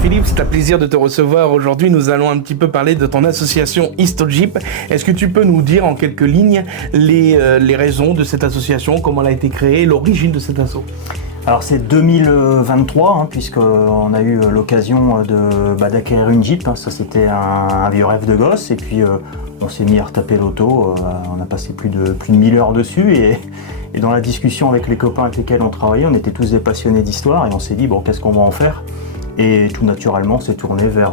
Philippe, c'est un plaisir de te recevoir aujourd'hui. Nous allons un petit peu parler de ton association Histogip. Est-ce que tu peux nous dire en quelques lignes les raisons de cette association, comment elle a été créée, l'origine de cette asso? Alors c'est 2023, puisqu'on a eu l'occasion d'acquérir une Jeep. Ça c'était un vieux rêve de gosse, et puis on s'est mis à retaper l'auto. On a passé plus de 1000 heures dessus, et dans la discussion avec les copains avec lesquels on travaillait, on était tous des passionnés d'histoire, et on s'est dit bon, qu'est-ce qu'on va en faire? Et tout naturellement on s'est tourné vers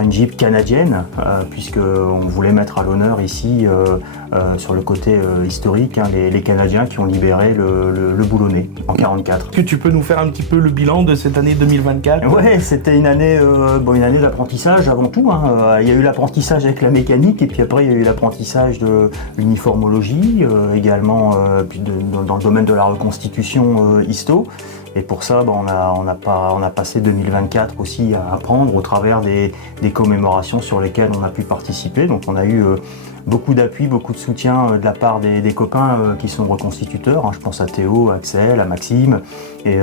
une Jeep canadienne, puisqu'on voulait mettre à l'honneur ici, sur le côté historique, les Canadiens qui ont libéré le Boulonnais en 1944. Est-ce que tu peux nous faire un petit peu le bilan de cette année 2024? Ouais, c'était une année d'apprenttage avant tout. Il y a eu l'apprentissage avec la mécanique, et puis après il y a eu l'apprentissage de l'uniformologie, également dans le domaine de la reconstitution histo. Et pour ça, on a passé 2024 aussi à apprendre au travers des commémorations sur lesquelles on a pu participer. Donc on a eu beaucoup d'appui, beaucoup de soutien de la part des copains qui sont reconstituteurs. Je pense à Théo, à Axel, à Maxime et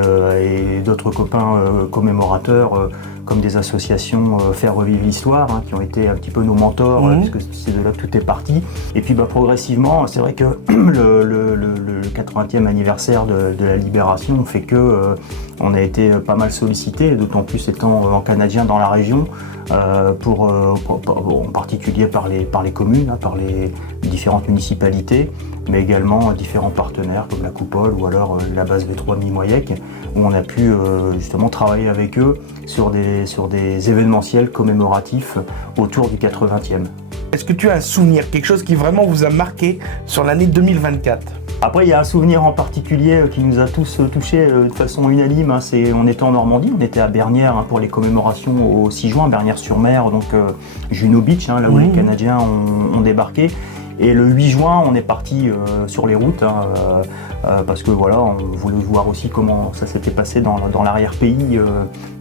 d'autres copains commémorateurs comme des associations Faire Revivre l'Histoire, qui ont été un petit peu nos mentors, puisque c'est de là que tout est parti. Et puis progressivement, c'est vrai que le 80e anniversaire de la Libération fait que on a été pas mal sollicité, d'autant plus étant en canadien dans la région, en particulier par les communes, par les différentes municipalités, mais également différents partenaires comme la Coupole ou alors la base V3 Mimoyec, où on a pu justement travailler avec eux sur des événementiels commémoratifs autour du 80e. Est-ce que tu as un souvenir, quelque chose qui vraiment vous a marqué sur l'année 2024? Après, il y a un souvenir en particulier qui nous a tous touchés de façon unanime. C'est on était en Normandie, on était à Bernières pour les commémorations au 6 juin, Bernières-sur-Mer, donc Juno Beach, là où les Canadiens ont débarqué. Et le 8 juin, on est parti sur les routes, parce que voilà, on voulait voir aussi comment ça s'était passé dans l'arrière-pays,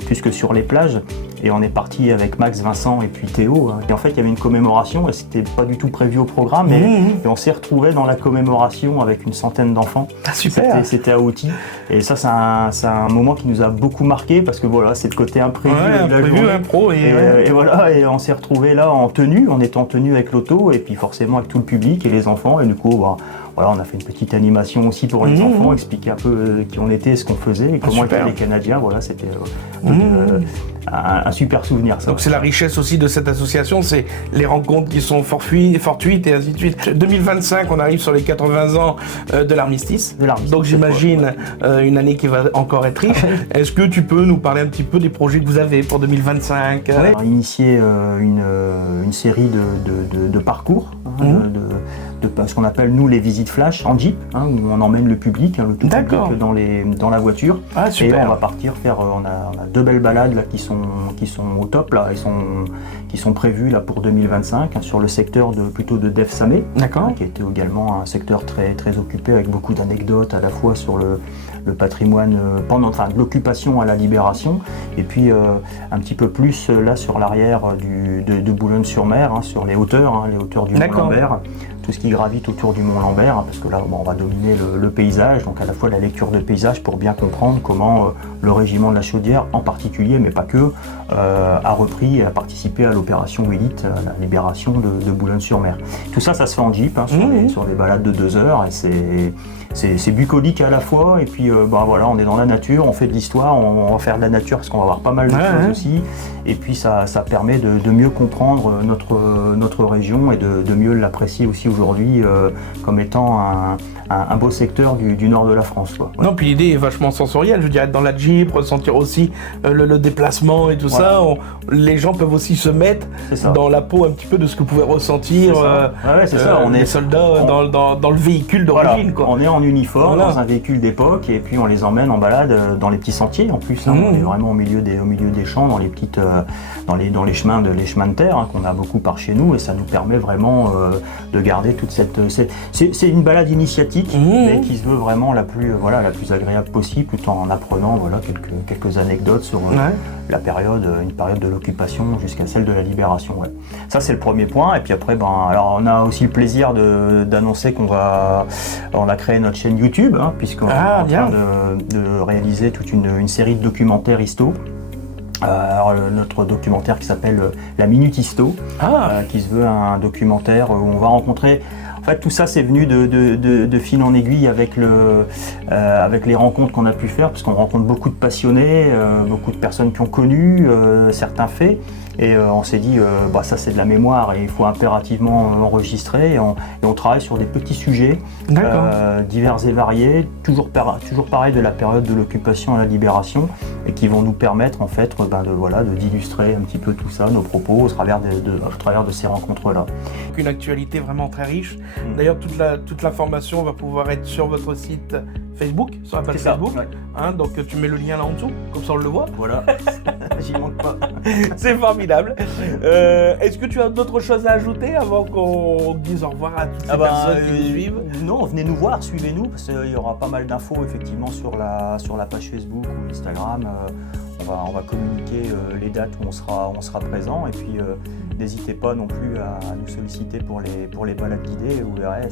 plus que sur les plages. Et on est parti avec Max, Vincent et puis Théo. Et en fait, il y avait une commémoration et c'était pas du tout prévu au programme. Et on s'est retrouvés dans la commémoration avec une centaine d'enfants. Ah, super. C'était à Outy. Et ça, c'est un moment qui nous a beaucoup marqué parce que voilà, c'est le côté imprévu de la journée. Impro. Et voilà, et on s'est retrouvés là en tenue. On était en tenue avec l'auto et puis forcément avec tout le public et les enfants. Et du coup, voilà, on a fait une petite animation aussi pour les enfants, expliquer un peu qui on était, ce qu'on faisait et comment étaient les Canadiens. Voilà, c'était un super souvenir. Ça. Donc c'est la richesse aussi de cette association, c'est les rencontres qui sont fortuites et ainsi de suite. 2025, on arrive sur les 80 ans de l'armistice. Donc j'imagine une année qui va encore être riche. Est-ce que tu peux nous parler un petit peu des projets que vous avez pour 2025? On a initié une série de parcours, de ce qu'on appelle nous les visites flash en Jeep, où on emmène le public, le tout public dans la voiture. Ah, super. Et on va partir faire, on a 2 belles balades là, qui sont au top là, qui sont prévues là pour 2025 sur le secteur plutôt de Def Samé, qui était également un secteur très très occupé avec beaucoup d'anecdotes à la fois sur le patrimoine pendant l'occupation à la Libération, et puis un petit peu plus là sur l'arrière de Boulogne-sur-Mer, sur les hauteurs du Mont-Lambert, tout ce qui gravite autour du Mont-Lambert, parce que là on va dominer le paysage, donc à la fois la lecture de paysage pour bien comprendre comment le régiment de la Chaudière en particulier, mais pas que, a repris et a participé à l'opération Élite, la libération de Boulogne-sur-Mer. Tout ça, ça se fait en Jeep, sur des balades de 2 heures, et c'est bucolique à la fois, et puis voilà, on est dans la nature, on fait de l'histoire, on va faire de la nature parce qu'on va voir pas mal de choses aussi, et puis ça permet de mieux comprendre notre région et de mieux l'apprécier aussi aujourd'hui comme étant un beau secteur du nord de la France. Quoi. Ouais. Non, puis l'idée est vachement sensorielle, je dirais, être dans la Jeep, ressentir aussi le déplacement et tout ça. Les gens peuvent aussi se mettre dans la peau un petit peu de ce que pouvaient ressentir les soldats dans le véhicule d'origine. Voilà. On est en uniforme, dans un véhicule d'époque, et puis on les emmène en balade dans les petits sentiers en plus. On est vraiment au milieu des champs, dans les petites, dans les chemins de terre qu'on a beaucoup par chez nous, et ça nous permet vraiment de garder toute cette. C'est une balade initiatique, mais qui se veut vraiment la plus agréable possible, tout en apprenant quelques anecdotes sur une période de l'occupation jusqu'à celle de la libération. Ouais. Ça c'est le premier point, et puis après alors on a aussi le plaisir d'annoncer qu'on a créé notre chaîne YouTube, puisqu'on est en train de réaliser toute une série de documentaires histo Notre documentaire qui s'appelle La Minute Histo, qui se veut un documentaire où on va rencontrer... En fait, tout ça, c'est venu de fil en aiguille avec les rencontres qu'on a pu faire, parce qu'on rencontre beaucoup de passionnés, beaucoup de personnes qui ont connu certains faits. Et on s'est dit, ça c'est de la mémoire et il faut impérativement enregistrer. Et on travaille sur des petits sujets divers et variés, toujours pareil de la période de l'occupation à la libération, et qui vont nous permettre en fait d'illustrer un petit peu tout ça, nos propos, au travers de ces rencontres-là. Une actualité vraiment très riche. D'ailleurs, toute l'information va pouvoir être sur votre site Facebook, sur la page Facebook. Ouais. Donc tu mets le lien là en dessous, comme ça on le voit. Voilà, j'y manque pas. C'est formidable. Est-ce que tu as d'autres choses à ajouter avant qu'on dise au revoir à toutes ces personnes qui nous suivent? Non, venez nous voir, suivez-nous, parce qu'il y aura pas mal d'infos effectivement sur la page Facebook ou Instagram. On va communiquer les dates où on sera présent, et puis n'hésitez pas non plus à nous solliciter pour les balades guidées. Vous verrez,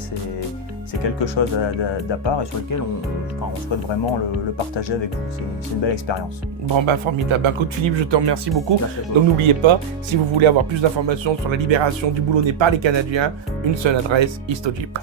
c'est quelque chose d'à part et sur lequel on souhaite vraiment le partager avec vous. C'est une belle expérience. Bon, formidable. Écoute Philippe, je te remercie beaucoup. Donc n'oubliez pas, si vous voulez avoir plus d'informations sur la libération du Boulonnais par les Canadiens, une seule adresse, Histo Jeep.